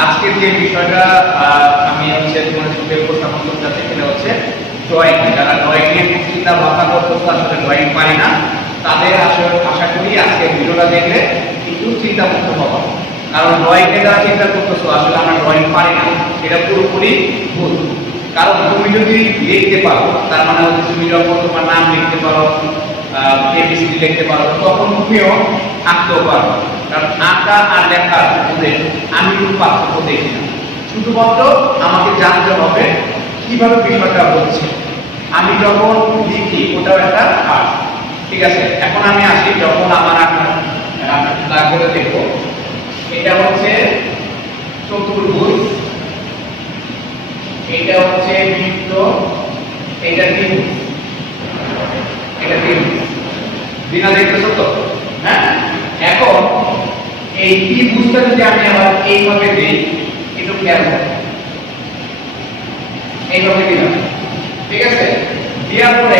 আজকে যে বিষয়টা আমি হচ্ছে তোমাদের সঙ্গে উপস্থাপন করতে চাচ্ছি হচ্ছে ড্রয়িং যারা ড্রয়িং এর চিন্তা ভাবনা করতেছে আসলে ড্রয়িং পারি না, তাদের আসলে আশা করি আজকে ভিডিওটা দেখলে একটু চিন্তা মুক্ত হব কারণ ড্রয়িং যারা চিন্তা করতেছো, আসলে আমরা ড্রয়িং পারি না এটা পুরোপুরি ভুল। কারণ তুমি যদি লিখতে পারো, তার মানে হচ্ছে তুমি যখন তোমার নাম লিখতে পারো এবিসিডি লিখতে পারো, তখন তুমিও আঁকতেও পারো। কারণ আঁকা আর লেখার আমি কোনো পার্থক্য দেখি না শুধুমাত্র আমাকে জানতে হবে কীভাবে বিষয়টা হচ্ছে আমি যখন লিখি, ওটাও একটা আর্ট ঠিক আছে? এখন আমি আসি, যখন আমার লাগবে দেখব। এটা হচ্ছে চতুর্ভুজ। এটা হচ্ছে বৃত্ত। এটা ত্রিভুজ। এটা ত্রিভুজ। বিনা দেখতেছো তো? হ্যাঁ? এই ত্রিভুজটা যদি আমি আবার এইভাবে দিই একটু খেয়াল করো এইভাবে দিলাম। ঠিক আছে? দেওয়ার পরে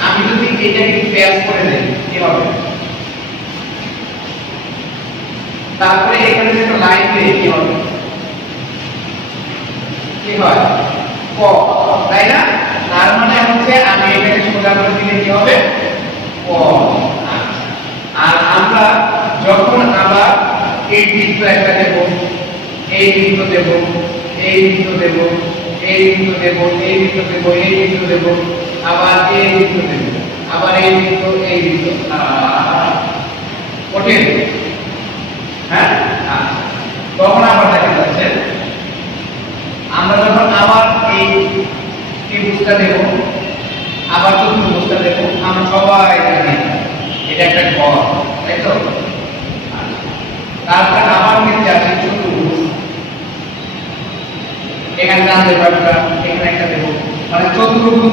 আমি যদি এটাকে প্যাচ করে দেই এভাবে তারপরে এখানে একটা লাইন দিই কি হবে? কি হয়? ক, তাই না? তার মানে হচ্ছে আমি এটাকে সোজা করে দিলে কি হবে? ক। আর আমরা যখন এই বৃত্ত একটা দেব, এই বৃত্ত দেব, এই বৃত্ত দেব, এই বৃত্ত দেব, এই বৃত্ত দেব, এই বৃত্ত দেব, আবার এই বৃত্ত দেব, আবার এই বৃত্ত এই বৃত্ত কঠিন। হ্যাঁ। তখন আবার দেখা যাচ্ছে? আমরা যখন আবার এই ত্রিভুজটা দেব, আবার চতুর্ভুজটা দেব, আমরা সবাই জানি এটা একটা ঘর, তাই তো? তারপর নিচে আছে চতুর্ভুজ এখানে এখানে একটা দেবো। মানে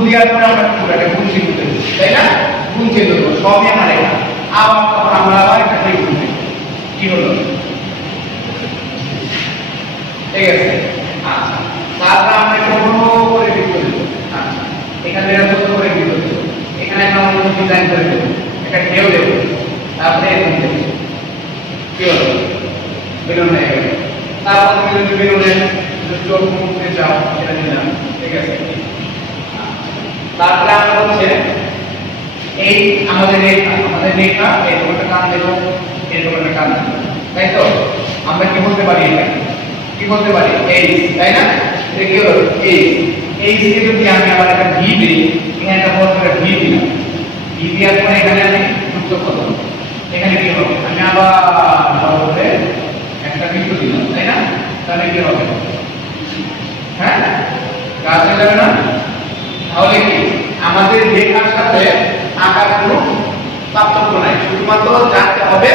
দেওয়ার পরে আমরা একটা তাই না? সবই আমার আবার তখন আমরা আবার একটা কি হলো? ঠিক আছে। আচ্ছা। তারপর আমরা বড় করে আচ্ছা। এখানে ছোট করে দেবো এখানে একটা অন্য ডিজাইন করে দেবো একটা ঢেউ দেবো। তারপরে কি হলো? বেলুন তারপর তুমি যদি বেলুনে চোখ মুখতে চাও সেটা নিলাম, ঠিক আছে? তারপরে আমরা হচ্ছে, এই আমাদের রেখা আমাদের রেখা এরকম একটা কান দেবো এরকম একটা কান দেবো, তাই তো? আমরা কি বলতে পারি এটা? কি বলতে পারি? এই তাই না? কি হলো? এই এই থেকে যদি আমি আবার একটা ভি দিই, এখানে একটা বড় করে ভি দিলাম ভি দেওয়ার পরে এখানে আমি যুক্ত করলাম এখানে কি হবে আমি আবার বড় করে একটা বৃত্ত দিলাম তাই না তাহলে কি হবে? হ্যাঁ? কাজ যাবে না? তাহলে কি? আমাদের লেখার সাথে আঁকার কোনো পার্থক্য নাই। শুধুমাত্র জানতে হবে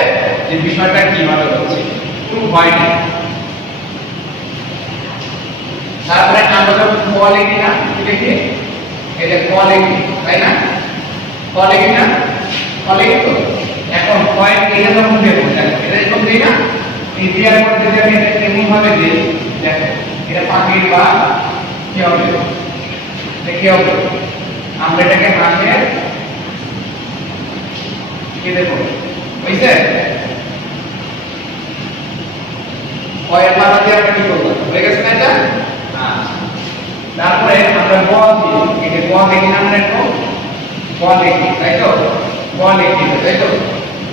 যে বিষয়টা কীভাবে হচ্ছে। কোনো ভয় নেই। তারপরে আমরা যখন ক লিখি না লিখি? এটা ক লিখি, তাই না? ক লিখি না? ক লিখি তো? এখন পয়েন্ট এটা যখন দেবো দেখো, এটা যখন দিই না দেওয়ার পর যদি আমি এটা এমন ভাবে দিই এটা পাখির বা কি হবে কি হবে আমরা এটাকে হাঁসের কি বুঝছে আমরা কি করব? হয়ে গেছে না এটা। তারপরে আমরা গ দিই দেখি না আমরা একটু? গ দেখি, তাই তো? গ দেখি, তাই তো?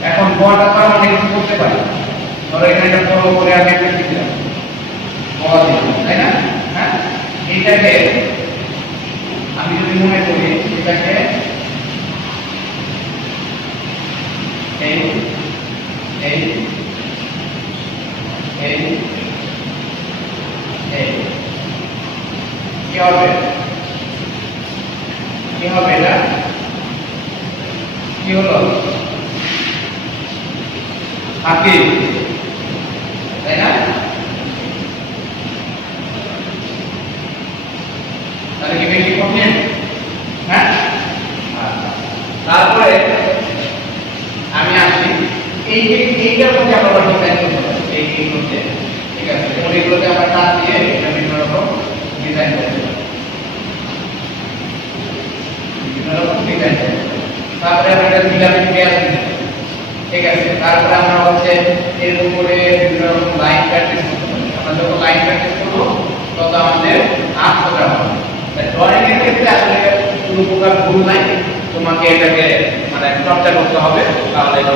এখন গটা তো আমরা কিছু করতে পারি ধরো এখানে একটা বড় করে আমি একটা দিলাম গ তাই না? হ্যাঁ? এইটাকে আমি যদি মনে করি, এটাকে এই এই এই এই। কি হবে? কি হবে এটা? কি হলো? হাতি তাই না তাহলে কি বেশি কঠিন হ্যাঁ। তারপরে আমি আসি এই এইটার মধ্যে আমরা ডিজাইন করতে এই এই মধ্যে ঠিক আছে এবং এগুলোতে আমরা কাজ দিয়ে এটা বিভিন্ন রকম ডিজাইন করতে করতে তারপরে লাইন প্র্যাকটিস করতে পারি আমরা যত লাইন প্র্যাকটিস করব আমাদের হাত সোজা হবে ড্রয়িং এর ক্ষেত্রে আসলে কোনো প্রকার ভুল নাই তোমাকে এটাকে মানে চর্চা করতে হবে তাহলে এটা